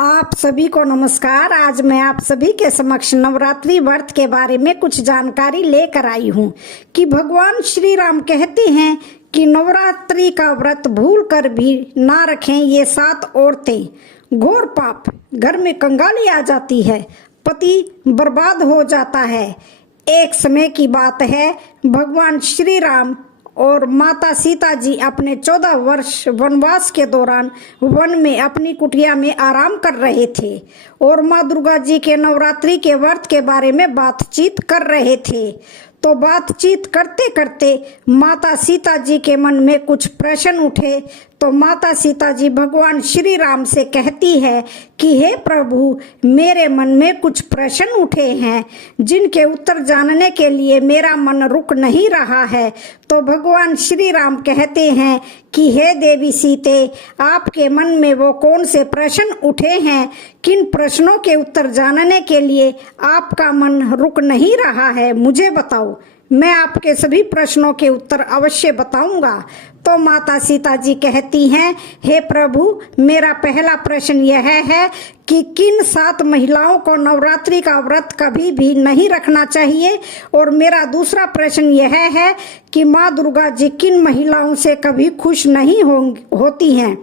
आप सभी को नमस्कार। आज मैं आप सभी के समक्ष नवरात्रि व्रत के बारे में कुछ जानकारी लेकर आई हूँ कि भगवान श्री राम कहते हैं कि नवरात्रि का व्रत भूल कर भी ना रखें ये 7 औरतें। घोर पाप, घर में कंगाली आ जाती है, पति बर्बाद हो जाता है। एक समय की बात है, भगवान श्री राम और माता सीता जी अपने 14 वर्ष वनवास के दौरान वन में अपनी कुटिया में आराम कर रहे थे और माँ दुर्गा जी के नवरात्रि के व्रत के बारे में बातचीत कर रहे थे। तो बातचीत करते करते माता सीता जी के मन में कुछ प्रश्न उठे। तो माता सीता जी भगवान श्री राम से कहती है कि हे प्रभु, मेरे मन में कुछ प्रश्न उठे हैं जिनके उत्तर जानने के लिए मेरा मन रुक नहीं रहा है। तो भगवान श्री राम कहते हैं कि हे देवी सीते, आपके मन में वो कौन से प्रश्न उठे हैं? किन प्रश्नों के उत्तर जानने के लिए आपका मन रुक नहीं रहा है, मुझे बताओ। मैं आपके सभी प्रश्नों के उत्तर अवश्य बताऊंगा। तो माता सीता जी कहती हैं, हे प्रभु, मेरा पहला प्रश्न यह है कि किन 7 महिलाओं को नवरात्रि का व्रत कभी भी नहीं रखना चाहिए, और मेरा दूसरा प्रश्न यह है कि माँ दुर्गा जी किन महिलाओं से कभी खुश नहीं होती हैं,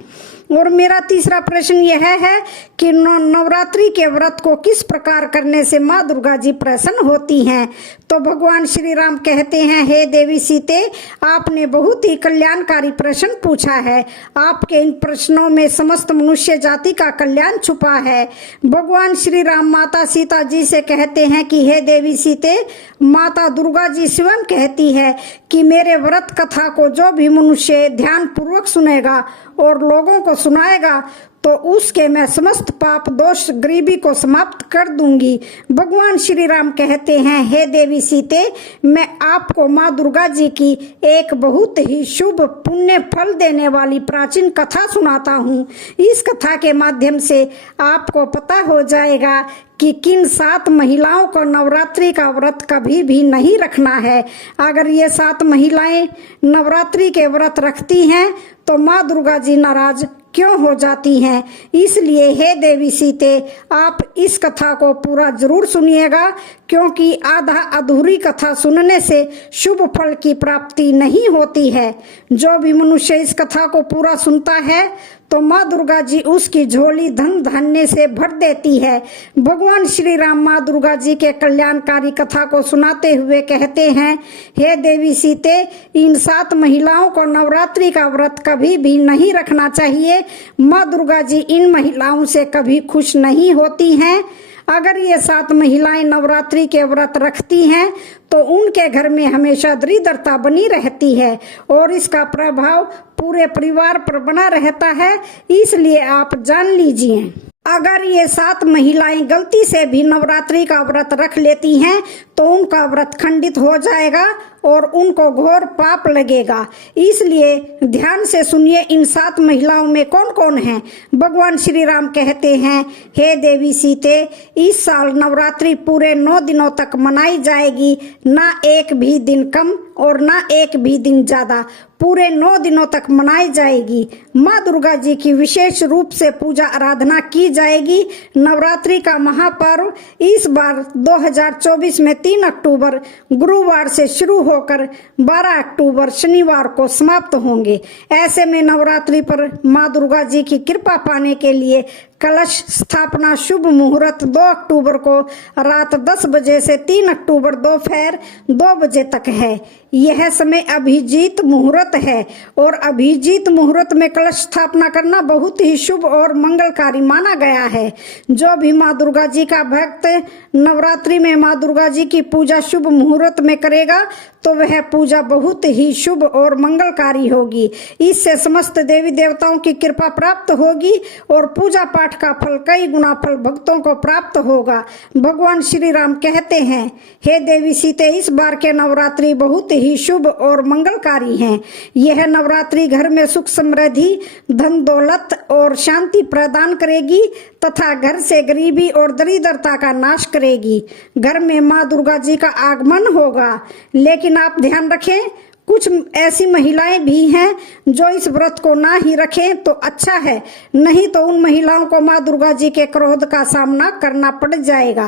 और मेरा तीसरा प्रश्न यह है कि नवरात्रि के व्रत को किस प्रकार करने से माँ दुर्गा जी प्रसन्न होती हैं। तो भगवान श्री राम कहते हैं, हे देवी सीते, आपने बहुत ही कल्याणकारी प्रश्न पूछा है। आपके इन प्रश्नों में समस्त मनुष्य जाति का कल्याण छुपा है। भगवान श्री राम माता सीता जी से कहते हैं कि हे देवी सीते, माता दुर्गा जी स्वयं कहती है कि मेरे व्रत कथा को जो भी मनुष्य ध्यान पूर्वक सुनेगा और लोगों को सुनाएगा तो उसके मैं समस्त पाप दोष गरीबी को समाप्त कर दूंगी। भगवान श्री राम कहते हैं, हे देवी सीते, मैं आपको माँ दुर्गा जी की एक बहुत ही शुभ पुण्य फल देने वाली प्राचीन कथा सुनाता हूँ। इस कथा के माध्यम से आपको पता हो जाएगा कि किन 7 महिलाओं को नवरात्रि का व्रत कभी भी नहीं रखना है। अगर ये 7 महिलाएं नवरात्रि के व्रत रखती हैं तो माँ दुर्गा जी नाराज क्यों हो जाती हैं। इसलिए हे देवी सीते, आप इस कथा को पूरा जरूर सुनिएगा, क्योंकि आधा अधूरी कथा सुनने से शुभ फल की प्राप्ति नहीं होती है। जो भी मनुष्य इस कथा को पूरा सुनता है तो माँ दुर्गा जी उसकी झोली धन धान्य से भर देती है। भगवान श्री राम माँ दुर्गा जी के कल्याणकारी कथा को सुनाते हुए कहते हैं, हे देवी सीते, इन 7 महिलाओं को नवरात्रि का व्रत कभी भी नहीं रखना चाहिए। माँ दुर्गा जी इन महिलाओं से कभी खुश नहीं होती हैं। अगर ये 7 महिलाएं नवरात्रि के व्रत रखती हैं तो उनके घर में हमेशा दरिद्रता बनी रहती है और इसका प्रभाव पूरे परिवार पर बना रहता है। इसलिए आप जान लीजिए, अगर ये 7 महिलाएं गलती से भी नवरात्रि का व्रत रख लेती हैं तो उनका व्रत खंडित हो जाएगा और उनको घोर पाप लगेगा। इसलिए ध्यान से सुनिए, इन 7 महिलाओं में कौन कौन है। भगवान श्री राम कहते हैं, हे देवी सीते, इस साल नवरात्रि पूरे 9 दिनों तक मनाई जाएगी, ना एक भी दिन कम और ना एक भी दिन ज्यादा। पूरे 9 दिनों तक मनाई जाएगी। माँ दुर्गा जी की विशेष रूप से पूजा आराधना की जाएगी। नवरात्रि का महापर्व इस बार 2024 में 3 अक्टूबर गुरुवार से शुरू होकर 12 अक्टूबर शनिवार को समाप्त होंगे। ऐसे में नवरात्रि पर माँ दुर्गा जी की कृपा पाने के लिए कलश स्थापना शुभ मुहूर्त 2 अक्टूबर को रात 10 बजे से 3 अक्टूबर दोपहर 2 बजे तक है। यह समय अभिजीत मुहूर्त है और अभिजीत मुहूर्त में कलश स्थापना करना बहुत ही शुभ और मंगलकारी माना गया है। जो भी माँ दुर्गा जी का भक्त नवरात्रि में माँ दुर्गा जी की पूजा शुभ मुहूर्त में करेगा तो वह पूजा बहुत ही शुभ और मंगलकारी होगी। इससे समस्त देवी देवताओं की कृपा प्राप्त होगी और पूजा पाठ का फल कई गुना फल भक्तों को प्राप्त होगा। भगवान श्री राम कहते हैं, हे देवी सीते, इस बार के नवरात्रि बहुत ही शुभ और मंगलकारी हैं। यह नवरात्रि घर में सुख समृद्धि, धन दौलत और शांति प्रदान करेगी तथा घर से गरीबी और दरिद्रता का नाश करेगी। घर में माँ दुर्गा जी का आगमन होगा। लेकिन आप ध्यान रखें, कुछ ऐसी महिलाएं भी हैं जो इस व्रत को ना ही रखें तो अच्छा है, नहीं तो उन महिलाओं को माँ दुर्गा जी के क्रोध का सामना करना पड़ जाएगा।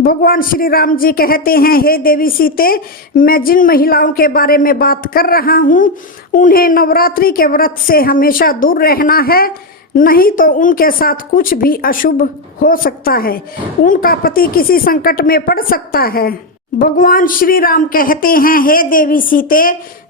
भगवान श्री राम जी कहते हैं, हे देवी सीते, मैं जिन महिलाओं के बारे में बात कर रहा हूँ उन्हें नवरात्रि के व्रत से हमेशा दूर रहना है, नहीं तो उनके साथ कुछ भी अशुभ हो सकता है, उनका पति किसी संकट में पड़ सकता है। भगवान श्री राम कहते हैं, हे देवी सीते,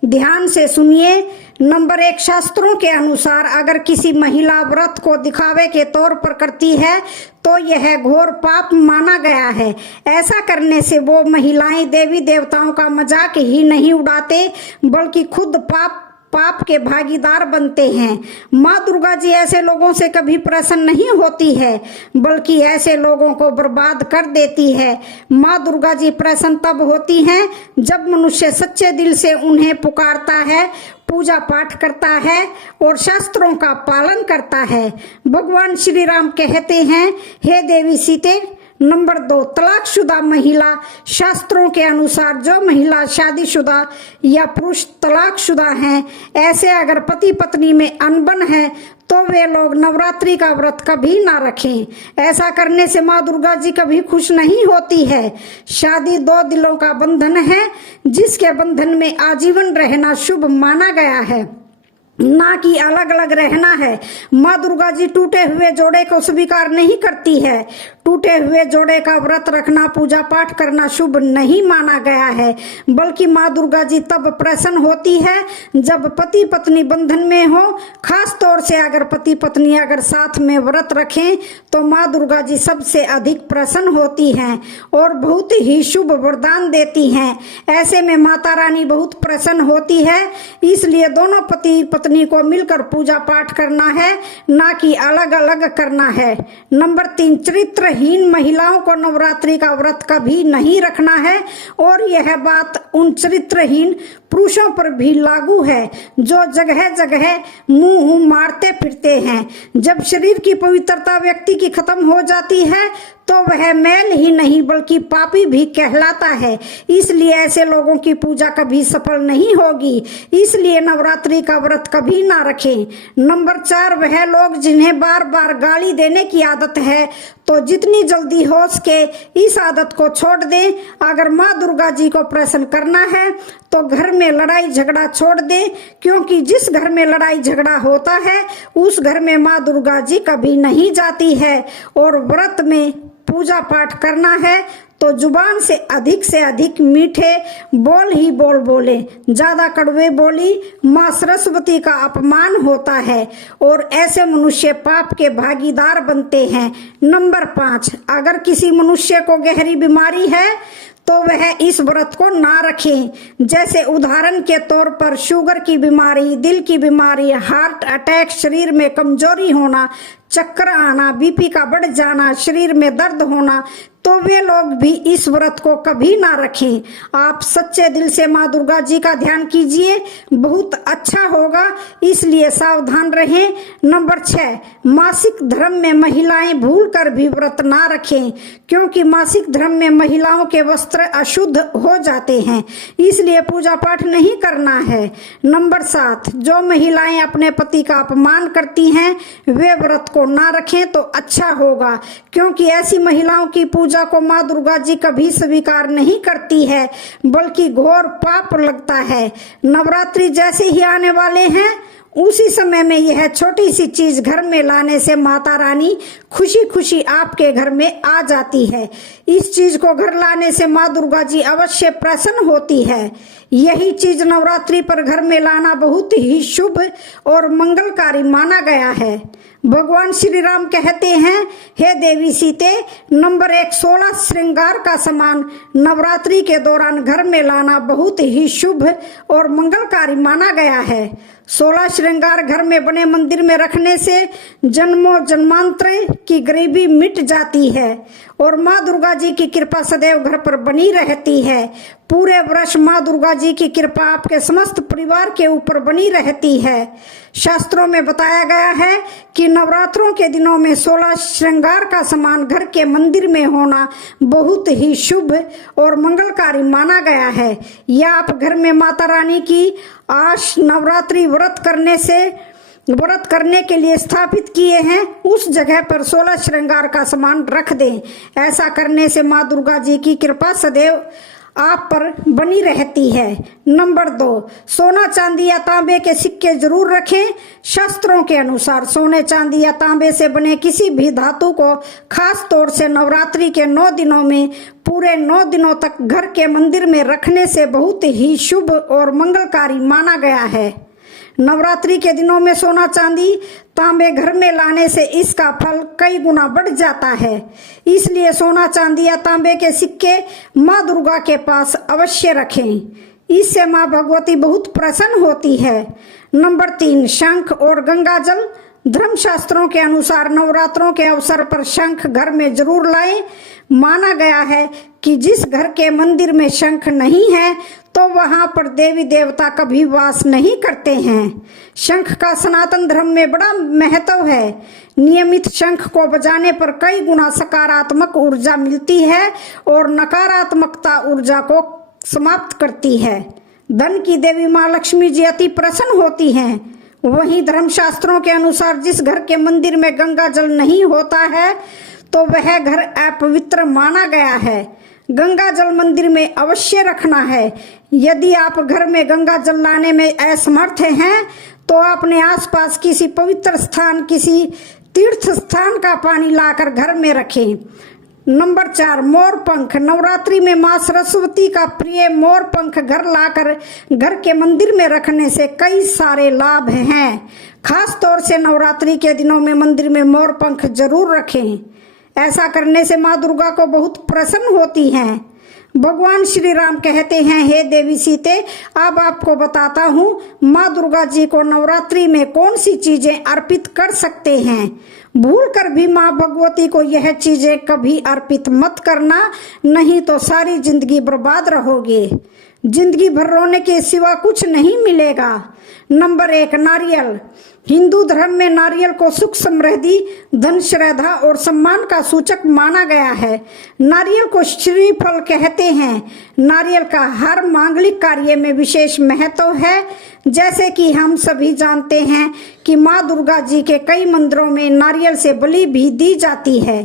ध्यान से सुनिए। नंबर 1, शास्त्रों के अनुसार अगर किसी महिला व्रत को दिखावे के तौर पर करती है तो यह घोर पाप माना गया है। ऐसा करने से वो महिलाएं देवी देवताओं का मजाक ही नहीं उड़ाते बल्कि खुद पाप के भागीदार बनते हैं। माँ दुर्गा जी ऐसे लोगों से कभी प्रसन्न नहीं होती है बल्कि ऐसे लोगों को बर्बाद कर देती है। माँ दुर्गा जी प्रसन्न तब होती हैं जब मनुष्य सच्चे दिल से उन्हें पुकारता है, पूजा पाठ करता है और शास्त्रों का पालन करता है। भगवान श्री राम कहते हैं, हे देवी सीते, नंबर 2, तलाकशुदा महिला। शास्त्रों के अनुसार जो महिला शादीशुदा या पुरुष तलाकशुदा हैं, ऐसे अगर पति पत्नी में अनबन है तो वे लोग नवरात्रि का व्रत कभी ना रखें। ऐसा करने से माँ दुर्गा जी कभी खुश नहीं होती है। शादी 2 दिलों का बंधन है जिसके बंधन में आजीवन रहना शुभ माना गया है, ना कि अलग अलग रहना है। माँ दुर्गा जी टूटे हुए जोड़े को स्वीकार नहीं करती है। टूटे हुए जोड़े का व्रत रखना, पूजा पाठ करना शुभ नहीं माना गया है, बल्कि माँ दुर्गा जी तब प्रसन्न होती है जब पति पत्नी बंधन में हो। खास तौर से अगर पति पत्नी अगर साथ में व्रत रखें तो माँ दुर्गा जी सबसे अधिक प्रसन्न होती हैं और बहुत ही शुभ वरदान देती हैं। ऐसे में माता रानी बहुत प्रसन्न होती है, इसलिए दोनों पति पत्नी को मिलकर पूजा पाठ करना है, ना कि अलग अलग करना है। नंबर 3, चरित्रहीन महिलाओं को नवरात्रि का व्रत कभी नहीं रखना है और यह बात उन चरित्रहीन पुरुषों पर भी लागू है जो जगह जगह मुंह मारते फिरते हैं। जब शरीर की पवित्रता व्यक्ति की खत्म हो जाती है तो वह मैल ही नहीं बल्कि पापी भी कहलाता है, इसलिए ऐसे लोगों की पूजा कभी सफल नहीं होगी। इसलिए नवरात्रि का व्रत कभी ना रखें। नंबर 4, वह लोग जिन्हें बार बार गाली देने की आदत है तो जितनी जल्दी हो सके इस आदत को छोड़ दें। अगर माँ दुर्गा जी को प्रसन्न करना है तो घर में लड़ाई झगड़ा छोड़ दें, क्योंकि जिस घर में लड़ाई झगड़ा होता है उस घर में माँ दुर्गा जी कभी नहीं जाती है। और व्रत में पूजा पाठ करना है तो जुबान से अधिक मीठे बोल ही बोले, ज्यादा कड़वे बोली माँ सरस्वती का अपमान होता है और ऐसे मनुष्य पाप के भागीदार बनते हैं। नंबर 5, अगर किसी मनुष्य को गहरी बीमारी है तो वह इस व्रत को ना रखें। जैसे उदाहरण के तौर पर शुगर की बीमारी, दिल की बीमारी, हार्ट अटैक, शरीर में कमजोरी होना, चक्कर आना, बीपी का बढ़ जाना, शरीर में दर्द होना, तो वे लोग भी इस व्रत को कभी ना रखें। आप सच्चे दिल से माँ दुर्गा जी का ध्यान कीजिए, बहुत अच्छा होगा, इसलिए सावधान रहें। नंबर 6, मासिक धर्म में महिलाएं भूलकर भी व्रत ना रखें, क्योंकि मासिक धर्म में महिलाओं के वस्त्र अशुद्ध हो जाते हैं, इसलिए पूजा पाठ नहीं करना है। नंबर 7, जो महिलाएं अपने पति का अपमान करती हैं वे व्रत को ना रखें तो अच्छा होगा, क्योंकि ऐसी महिलाओं की पूजा को माँ दुर्गा जी कभी स्वीकार नहीं करती है बल्कि घोर पाप लगता है। नवरात्रि जैसे ही आने वाले हैं उसी समय में यह छोटी सी चीज घर में लाने से माता रानी खुशी खुशी आपके घर में आ जाती है। इस चीज को घर लाने से माँ दुर्गा जी अवश्य प्रसन्न होती है। यही चीज नवरात्रि पर घर में लाना बहुत ही शुभ और मंगलकारी माना गया है। भगवान श्री राम कहते हैं, हे देवी सीते, नंबर 1, 16 श्रृंगार का सामान नवरात्रि के दौरान घर में लाना बहुत ही शुभ और मंगलकारी माना गया है। 16 श्रृंगार घर में बने मंदिर में रखने से जन्मों जन्मांतर की गरीबी मिट जाती है और माँ दुर्गा जी की कृपा सदैव घर पर बनी रहती है। पूरे वर्ष माँ दुर्गा जी की कृपा आपके समस्त परिवार के ऊपर बनी रहती है। शास्त्रों में बताया गया है कि नवरात्रों के दिनों में 16 श्रृंगार का सामान घर के मंदिर में होना बहुत ही शुभ और मंगलकारी माना गया है। यह आप घर में माता रानी की आश नवरात्रि व्रत करने के लिए स्थापित किए हैं, उस जगह पर 16 श्रृंगार का सामान रख दें। ऐसा करने से माँ दुर्गा जी की कृपा सदैव आप पर बनी रहती है। नंबर 2, सोना चांदी या तांबे के सिक्के जरूर रखें। शास्त्रों के अनुसार सोने चांदी या तांबे से बने किसी भी धातु को खास तौर से नवरात्रि के 9 दिनों में पूरे 9 दिनों तक घर के मंदिर में रखने से बहुत ही शुभ और मंगलकारी माना गया है। नवरात्रि के दिनों में सोना चांदी तांबे घर में लाने से इसका फल कई गुना बढ़ जाता है। इसलिए सोना चांदी या तांबे के सिक्के माँ दुर्गा के पास अवश्य रखें। इससे माँ भगवती बहुत प्रसन्न होती है। नंबर 3, शंख और गंगा जल। धर्मशास्त्रों के अनुसार नवरात्रों के अवसर पर शंख घर में जरूर लाएं। माना गया है कि जिस घर के मंदिर में शंख नहीं है तो वहां पर देवी देवता कभी वास नहीं करते हैं। शंख का सनातन धर्म में बड़ा महत्व है। नियमित शंख को बजाने पर कई गुना सकारात्मक ऊर्जा मिलती है और नकारात्मकता ऊर्जा को समाप्त करती है। धन की देवी माँ लक्ष्मी जी अति प्रसन्न होती हैं। वहीं धर्मशास्त्रों के अनुसार जिस घर के मंदिर में गंगा जल नहीं होता है तो वह घर अपवित्र माना गया है। गंगा जल मंदिर में अवश्य रखना है। यदि आप घर में गंगा जल लाने में असमर्थ हैं तो अपने आसपास किसी पवित्र स्थान, किसी तीर्थ स्थान का पानी लाकर घर में रखें। नंबर 4, मोर पंख। नवरात्रि में माँ सरस्वती का प्रिय मोर पंख घर लाकर घर के मंदिर में रखने से कई सारे लाभ हैं। खास तौर से नवरात्रि के दिनों में मंदिर में मोर पंख जरूर रखें। ऐसा करने से माँ दुर्गा को बहुत प्रसन्न होती हैं। भगवान श्री राम कहते हैं, हे देवी सीते, अब आपको बताता हूँ माँ दुर्गा जी को नवरात्रि में कौन सी चीजें अर्पित कर सकते हैं। भूल कर भी माँ भगवती को यह चीजें कभी अर्पित मत करना, नहीं तो सारी जिंदगी बर्बाद रहोगे। जिंदगी भर रोने के सिवा कुछ नहीं मिलेगा। नंबर 1, नारियल। हिंदू धर्म में नारियल को सुख, समृद्धि, धन, श्रद्धा और सम्मान का सूचक माना गया है। नारियल को श्रीफल कहते हैं। नारियल का हर मांगलिक कार्य में विशेष महत्व है। जैसे कि हम सभी जानते हैं कि माँ दुर्गा जी के कई मंदिरों में नारियल से बलि भी दी जाती है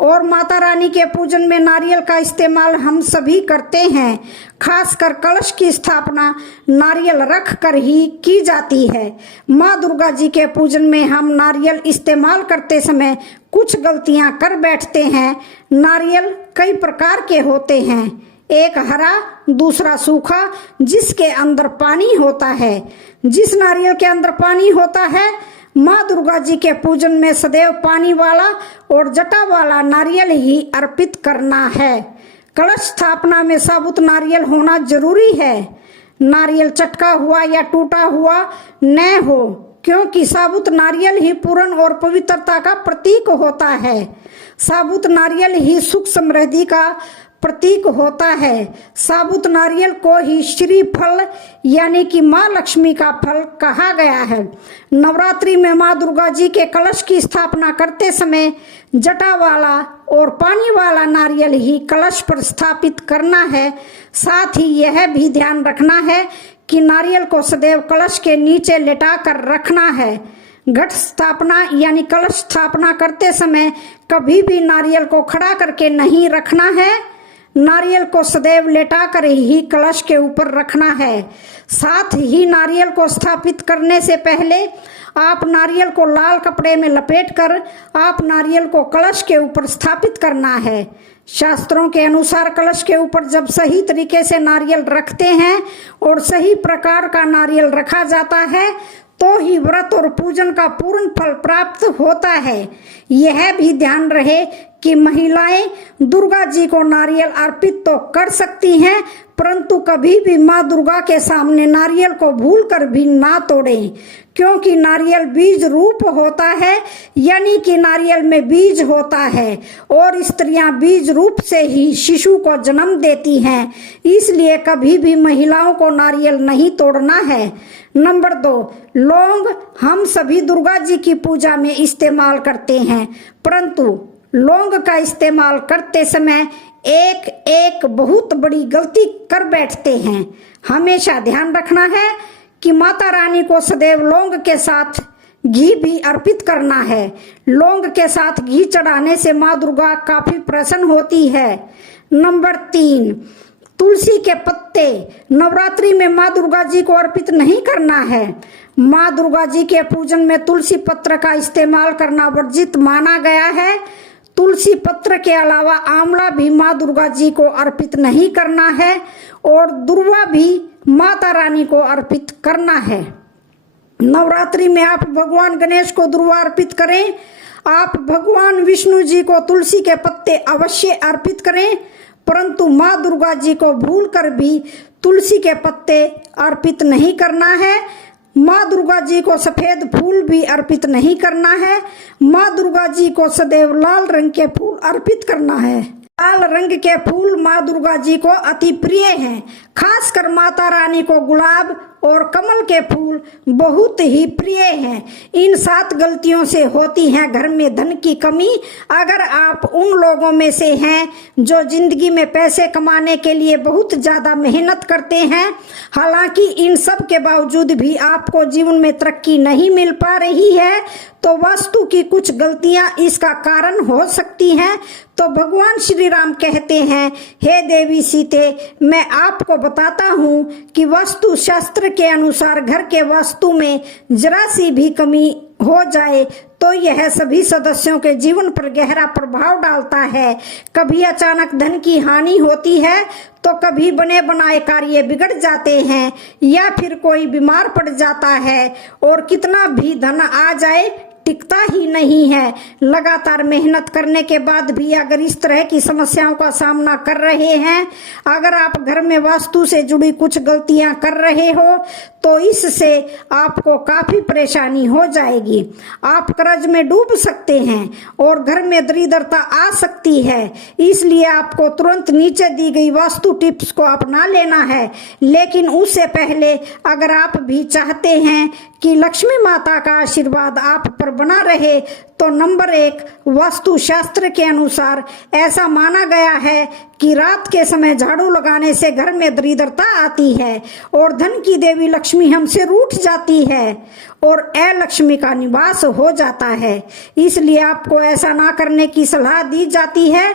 और माता रानी के पूजन में नारियल का इस्तेमाल हम सभी करते हैं। खासकर कलश की स्थापना नारियल रख कर ही की जाती है। माँ दुर्गा जी के पूजन में हम नारियल इस्तेमाल करते समय कुछ गलतियां कर बैठते हैं। नारियल कई प्रकार के होते हैं, एक हरा, दूसरा सूखा, जिसके अंदर पानी होता है। जिस नारियल के अंदर पानी होता है माँ दुर्गा जी के पूजन में सदैव पानी वाला और जटा वाला नारियल ही अर्पित करना है। कलश स्थापना में साबुत नारियल होना जरूरी है। नारियल चटका हुआ या टूटा हुआ न हो, क्योंकि साबुत नारियल ही पूर्ण और पवित्रता का प्रतीक होता है। साबुत नारियल ही सुख, समृद्धि का प्रतीक होता है। साबुत नारियल को ही श्री फल यानी कि माँ लक्ष्मी का फल कहा गया है। नवरात्रि में माँ दुर्गा जी के कलश की स्थापना करते समय जटा वाला और पानी वाला नारियल ही कलश पर स्थापित करना है। साथ ही यह भी ध्यान रखना है कि नारियल को सदैव कलश के नीचे लेटा कर रखना है। घट स्थापना यानी कलश स्थापना करते समय कभी भी नारियल को खड़ा करके नहीं रखना है। नारियल को सदैव लेटा कर ही कलश के ऊपर रखना है। साथ ही नारियल को स्थापित करने से पहले आप नारियल को लाल कपड़े में लपेटकर आप नारियल को कलश के ऊपर स्थापित करना है। शास्त्रों के अनुसार कलश के ऊपर जब सही तरीके से नारियल रखते हैं और सही प्रकार का नारियल रखा जाता है तो ही व्रत और पूजन का पूर्ण फल प्राप्त होता है। यह भी ध्यान रहे कि महिलाएं दुर्गा जी को नारियल अर्पित तो कर सकती हैं, परंतु कभी भी माँ दुर्गा के सामने नारियल को भूल कर भी ना तोड़ें, क्योंकि नारियल बीज रूप होता है, यानी कि नारियल में बीज होता है और स्त्रियां बीज रूप से ही शिशु को जन्म देती हैं। इसलिए कभी भी महिलाओं को नारियल नहीं तोड़ना है। नंबर 2, लौंग हम सभी दुर्गा जी की पूजा में इस्तेमाल करते हैं, परंतु लौंग का इस्तेमाल करते समय एक बहुत बड़ी गलती कर बैठते हैं। हमेशा ध्यान रखना है कि माता रानी को सदैव लौंग के साथ घी भी अर्पित करना है। लौंग के साथ घी चढ़ाने से माँ दुर्गा काफी प्रसन्न होती है। नंबर 3, तुलसी के पत्ते नवरात्रि में माँ दुर्गा जी को अर्पित नहीं करना है। माँ दुर्गा जी के पूजन में तुलसी पत्र का इस्तेमाल करना वर्जित माना गया है। तुलसी पत्र के अलावा आंवला भी माँ दुर्गा जी को अर्पित नहीं करना है और दुर्वा भी माता रानी को अर्पित करना है। नवरात्रि में आप भगवान गणेश को दुर्वा अर्पित करें। आप भगवान विष्णु जी को तुलसी के पत्ते अवश्य अर्पित करें, परंतु माँ दुर्गा जी को भूल कर भी तुलसी के पत्ते अर्पित नहीं करना है। माँ दुर्गा जी को सफेद फूल भी अर्पित नहीं करना है। माँ दुर्गा जी को सदैव लाल रंग के फूल अर्पित करना है। लाल रंग के फूल माँ दुर्गा जी को अति प्रिय हैं। खासकर माता रानी को गुलाब और कमल के फूल बहुत ही प्रिय हैं। इन 7 गलतियों से होती है घर में धन की कमी। अगर आप उन लोगों में से हैं जो जिंदगी में पैसे कमाने के लिए बहुत ज्यादा मेहनत करते हैं, हालांकि इन सब के बावजूद भी आपको जीवन में तरक्की नहीं मिल पा रही है, तो वास्तु की कुछ गलतियां इसका कारण हो सकती हैं। तो भगवान श्री राम कहते हैं, हे देवी सीते, मैं आपको बताता हूँ कि वास्तु शास्त्र के अनुसार घर के वास्तु में जरा सी भी कमी हो जाए तो यह सभी सदस्यों के जीवन पर गहरा प्रभाव डालता है। कभी अचानक धन की हानि होती है, तो कभी बने बनाए कार्य बिगड़ जाते हैं, या फिर कोई बीमार पड़ जाता है और कितना भी धन आ जाए टिकता ही नहीं है। लगातार मेहनत करने के बाद भी अगर इस तरह की समस्याओं का सामना कर रहे हैं, अगर आप घर में वास्तु से जुड़ी कुछ गलतियां कर रहे हो, तो इससे आपको काफी परेशानी हो जाएगी। आप कर्ज में डूब सकते हैं और घर में दरिद्रता आ सकती है। इसलिए आपको तुरंत नीचे दी गई वास्तु टिप्स को अपना लेना है। लेकिन उससे पहले अगर आप भी चाहते हैं कि लक्ष्मी माता का आशीर्वाद आप पर बना रहे, तो नंबर 1, वास्तु शास्त्र के अनुसार ऐसा माना गया है कि रात के समय झाड़ू लगाने से घर में दरिद्रता आती है और धन की देवी लक्ष्मी हमसे रूठ जाती है और अलक्ष्मी का निवास हो जाता है। इसलिए आपको ऐसा ना करने की सलाह दी जाती है।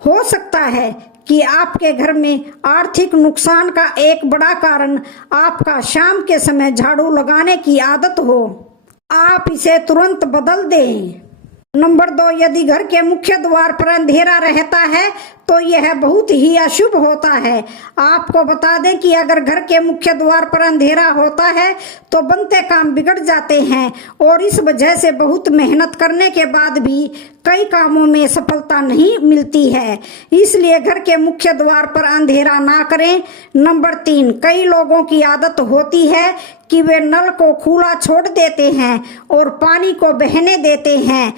हो सकता है कि आपके घर में आर्थिक नुकसान का एक बड़ा कारण आपका शाम के समय झाड़ू लगाने की आदत हो। आप इसे तुरंत बदल दें। नंबर 2, यदि घर के मुख्य द्वार पर अंधेरा रहता है तो यह बहुत ही अशुभ होता है। आपको बता दें कि अगर घर के मुख्य द्वार पर अंधेरा होता है तो बनते काम बिगड़ जाते हैं और इस वजह से बहुत मेहनत करने के बाद भी कई कामों में सफलता नहीं मिलती है। इसलिए घर के मुख्य द्वार पर अंधेरा ना करें। नंबर 3, कई लोगों की आदत होती है कि वे नल को खुला छोड़ देते हैं और पानी को बहने देते हैं।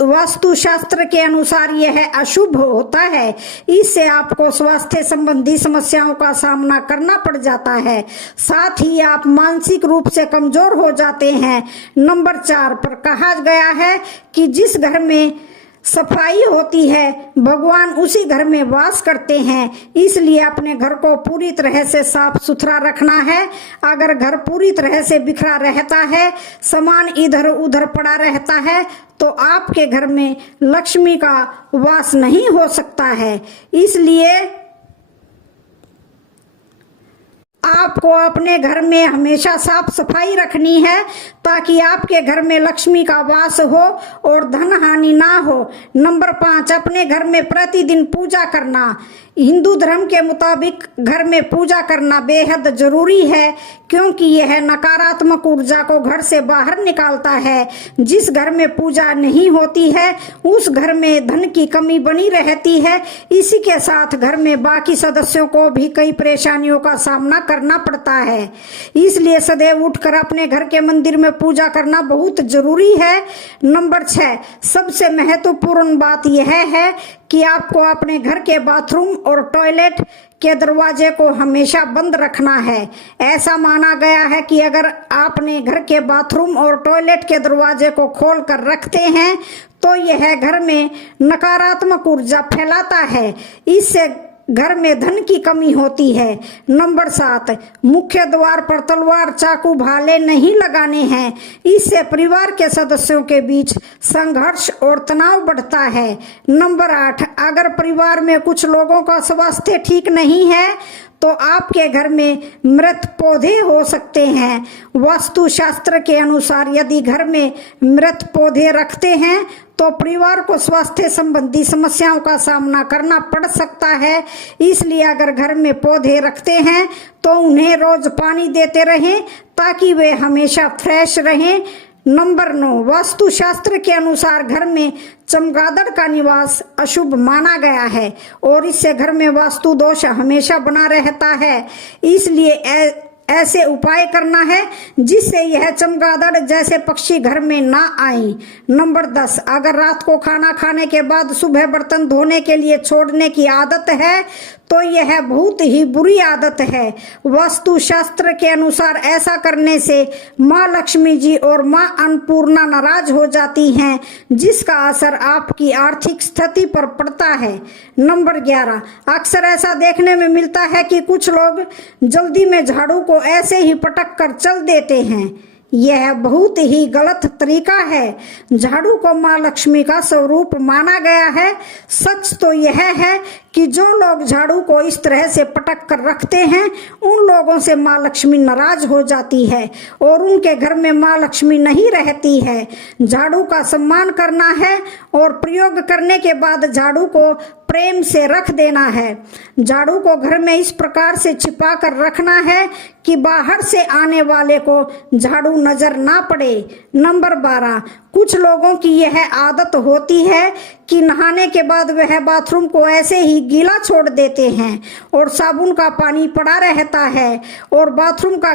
वास्तु शास्त्र के अनुसार यह अशुभ होता है। इससे आपको स्वास्थ्य संबंधी समस्याओं का सामना करना पड़ जाता है, साथ ही आप मानसिक रूप से कमजोर हो जाते हैं। नंबर 4 पर कहा गया है कि जिस घर में सफाई होती है भगवान उसी घर में वास करते हैं। इसलिए अपने घर को पूरी तरह से साफ सुथरा रखना है। अगर घर पूरी तरह से बिखरा रहता है, सामान इधर उधर पड़ा रहता है, तो आपके घर में लक्ष्मी का वास नहीं हो सकता है। इसलिए आपको अपने घर में हमेशा साफ सफाई रखनी है ताकि आपके घर में लक्ष्मी का वास हो और धन हानि ना हो। नंबर 5, अपने घर में प्रतिदिन पूजा करना। हिंदू धर्म के मुताबिक घर में पूजा करना बेहद जरूरी है क्योंकि यह नकारात्मक ऊर्जा को घर से बाहर निकालता है। जिस घर में पूजा नहीं होती है उस घर में धन की कमी बनी रहती है। इसी के साथ घर में बाकी सदस्यों को भी कई परेशानियों का सामना करना पड़ता है। इसलिए सदैव उठकर अपने घर के मंदिर में पूजा करना बहुत जरूरी है। नंबर 6, सबसे महत्वपूर्ण बात यह है कि आपको अपने घर के बाथरूम और टॉयलेट के दरवाजे को हमेशा बंद रखना है। ऐसा माना गया है कि अगर आपने घर के बाथरूम और टॉयलेट के दरवाजे को खोल कर रखते हैं तो यह घर में नकारात्मक ऊर्जा फैलाता है। इससे घर में धन की कमी होती है। नंबर 7, मुख्य द्वार पर तलवार, चाकू, भाले नहीं लगाने हैं। इससे परिवार के सदस्यों के बीच संघर्ष और तनाव बढ़ता है। नंबर 8, अगर परिवार में कुछ लोगों का स्वास्थ्य ठीक नहीं है तो आपके घर में मृत पौधे हो सकते हैं। वास्तु शास्त्र के अनुसार यदि घर में मृत पौधे रखते हैं तो परिवार को स्वास्थ्य संबंधी समस्याओं का सामना करना पड़ सकता है। इसलिए अगर घर में पौधे रखते हैं तो उन्हें रोज पानी देते रहें ताकि वे हमेशा फ्रेश रहें। नंबर 9, वास्तु शास्त्र के अनुसार घर में चमगादड़ का निवास अशुभ माना गया है और इससे घर में वास्तु दोष हमेशा बना रहता है। इसलिए ऐसे उपाय करना है जिससे यह चमगादड़ जैसे पक्षी घर में ना आए। नंबर 10, अगर रात को खाना खाने के बाद सुबह बर्तन धोने के लिए छोड़ने की आदत है तो यह बहुत ही बुरी आदत है। वास्तु शास्त्र के अनुसार ऐसा करने से माँ लक्ष्मी जी और माँ अन्नपूर्णा नाराज हो जाती हैं, जिसका असर आपकी आर्थिक स्थिति पर पड़ता है। नंबर 11, अक्सर ऐसा देखने में मिलता है कि कुछ लोग जल्दी में झाड़ू को ऐसे ही पटक कर चल देते हैं। यह बहुत ही गलत तरीका है। झाड़ू को माँ लक्ष्मी का स्वरूप माना गया है। सच तो यह है कि जो लोग झाड़ू को इस तरह से पटक कर रखते हैं उन लोगों से माँ लक्ष्मी नाराज हो जाती है और उनके घर में माँ लक्ष्मी नहीं रहती है। झाड़ू का सम्मान करना है और प्रयोग करने के बाद झाड़ू को प्रेम से रख देना है। झाड़ू को घर में इस प्रकार से छिपा कर रखना है कि बाहर से आने वाले को झाड़ू नजर ना पड़े। नंबर 12, कुछ लोगों की यह आदत होती है कि नहाने के बाद वह बाथरूम को ऐसे ही गीला छोड़ देते हैं और साबुन का पानी पड़ा रहता है और बाथरूम का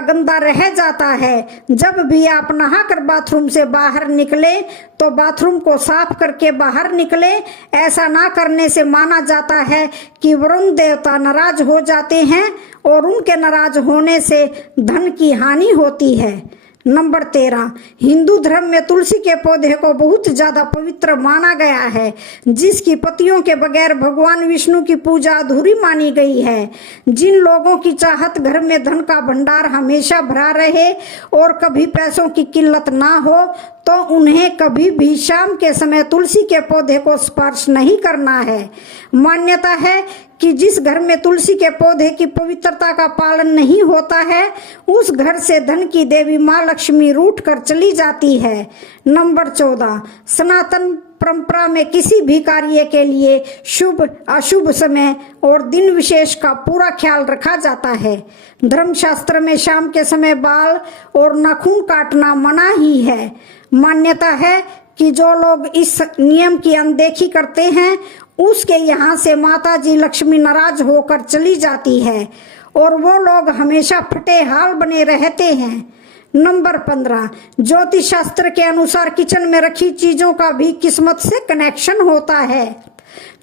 गंदा रह जाता है। जब भी आप नहाकर बाथरूम से बाहर निकले तो बाथरूम को साफ करके बाहर निकले। ऐसा ना करने से माना जाता है कि वरुण देवता नाराज हो जाते हैं और उनके नाराज होने से धन की हानि होती है। नंबर 13, हिंदू धर्म में तुलसी के पौधे को बहुत ज्यादा पवित्र माना गया है, जिसकी पत्तियों के बगैर भगवान विष्णु की पूजा अधूरी मानी गई है। जिन लोगों की चाहत घर में धन का भंडार हमेशा भरा रहे और कभी पैसों की किल्लत ना हो तो उन्हें कभी भी शाम के समय तुलसी के पौधे को स्पर्श नहीं करना है। मान्यता है कि जिस घर में तुलसी के पौधे की पवित्रता का पालन नहीं होता है उस घर से धन की देवी माँ लक्ष्मी रूठ कर चली जाती है। नंबर 14, सनातन परंपरा में किसी भी कार्य के लिए शुभ अशुभ समय और दिन विशेष का पूरा ख्याल रखा जाता है। धर्मशास्त्र में शाम के समय बाल और नाखून काटना मना ही है। मान्यता है कि जो लोग इस नियम की अनदेखी करते हैं उसके यहाँ से माता जी लक्ष्मी नाराज होकर चली जाती है और वो लोग हमेशा फटे हाल बने रहते हैं। नंबर 15, ज्योतिष शास्त्र के अनुसार किचन में रखी चीजों का भी किस्मत से कनेक्शन होता है।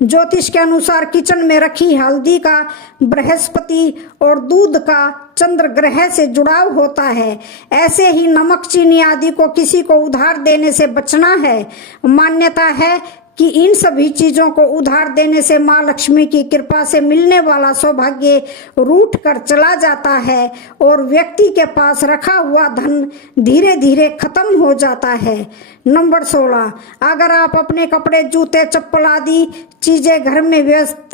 ज्योतिष के अनुसार किचन में रखी हल्दी का बृहस्पति और दूध का चंद्र ग्रह से जुड़ाव होता है। ऐसे ही नमक, चीनी आदि को किसी को उधार देने से बचना है। मान्यता है कि इन सभी चीजों को उधार देने से माँ लक्ष्मी की कृपा से मिलने वाला सौभाग्य रूठ कर चला जाता है और व्यक्ति के पास रखा हुआ धन धीरे धीरे खत्म हो जाता है। नंबर 16, अगर आप अपने कपड़े, जूते, चप्पल आदि चीजें घर में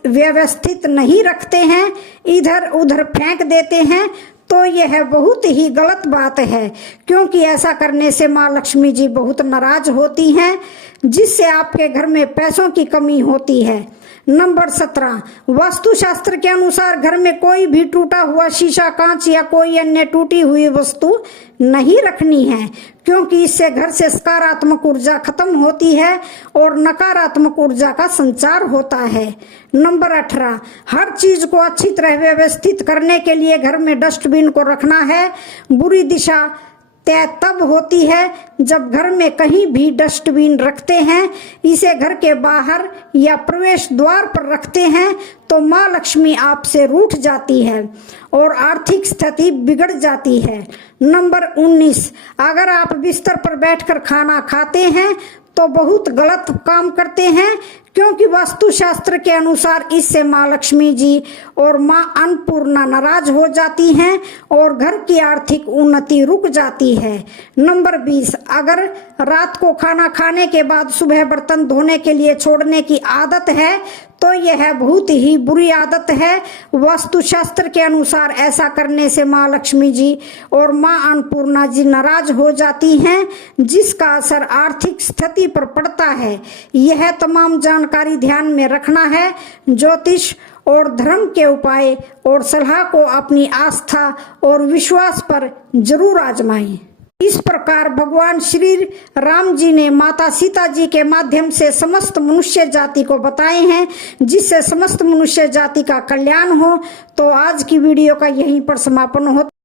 व्यवस्थित नहीं रखते हैं, इधर उधर फेंक देते हैं, तो यह बहुत ही गलत बात है, क्योंकि ऐसा करने से माँ लक्ष्मी जी बहुत नाराज होती हैं, जिससे आपके घर में पैसों की कमी होती है। नंबर 17, वास्तुशास्त्र के अनुसार घर में कोई भी टूटा हुआ शीशा, कांच या कोई अन्य टूटी हुई वस्तु नहीं रखनी है, क्योंकि इससे घर से सकारात्मक ऊर्जा खत्म होती है और नकारात्मक ऊर्जा का संचार होता है। नंबर 18, हर चीज को अच्छी तरह व्यवस्थित करने के लिए घर में डस्टबिन को रखना है। बुरी दिशा तय तब होती है जब घर में कहीं भी डस्टबिन रखते हैं, इसे घर के बाहर या प्रवेश द्वार पर रखते हैं, तो माँ लक्ष्मी आपसे रूठ जाती है और आर्थिक स्थिति बिगड़ जाती है। नंबर 19, अगर आप बिस्तर पर बैठकर खाना खाते हैं तो बहुत गलत काम करते हैं, क्योंकि वास्तुशास्त्र के अनुसार इससे माँ लक्ष्मी जी और माँ अन्नपूर्णा नाराज हो जाती हैं और घर की आर्थिक उन्नति रुक जाती है। नंबर 20, अगर रात को खाना खाने के बाद सुबह बर्तन धोने के लिए छोड़ने की आदत है, तो यह बहुत ही बुरी आदत है। वास्तुशास्त्र के अनुसार ऐसा करने से माँ लक्ष्मी जी और माँ अन्नपूर्णा जी नाराज हो जाती हैं, जिसका असर आर्थिक स्थिति पर पड़ता है। यह तमाम जानकारी ध्यान में रखना है। ज्योतिष और धर्म के उपाय और सलाह को अपनी आस्था और विश्वास पर जरूर आजमाएं। इस प्रकार भगवान श्री राम जी ने माता सीता जी के माध्यम से समस्त मनुष्य जाति को बताए हैं, जिससे समस्त मनुष्य जाति का कल्याण हो। तो आज की वीडियो का यहीं पर समापन होता है।